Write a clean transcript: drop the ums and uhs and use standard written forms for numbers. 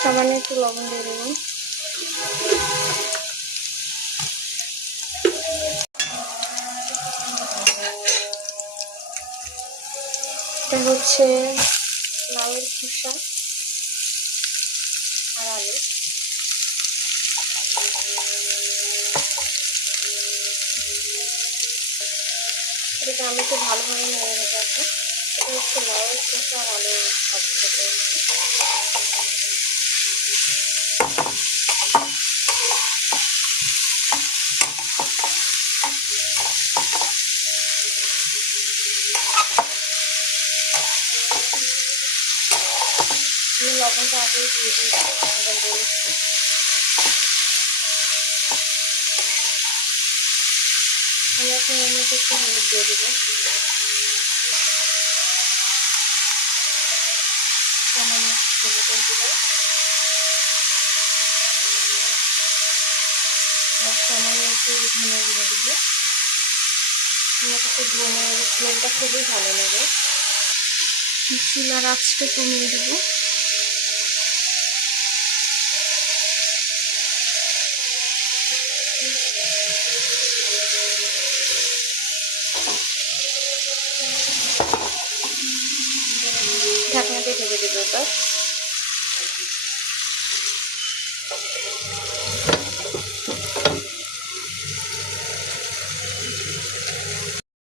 সামান্য একটু লবণ দিয়ে দেবো। এটা হচ্ছে লাউয়ের খোসা আর আলু। এটাকে আমি একটু ভালোভাবে নেড়ে নেবো। এটা হচ্ছে লাউয়ের খোসা আর আলু সবজি করে আমি লবণটা আগে দিয়ে দিয়েছি, লবণ দিয়েছি। আমি এখন এর মধ্যে একটু হলুদ দিয়ে দেবো। সামান্য একটু হলুদ দেবো আর সামান্য একটু ধনে গুঁড়ো দেবো। আমার কাছে ধনের স্মেলটা খুবই ভালো লাগে। চুলার আঁচটা কমিয়ে দেবো। ঢাকনা দিয়ে ঢেকে দেবো এবার।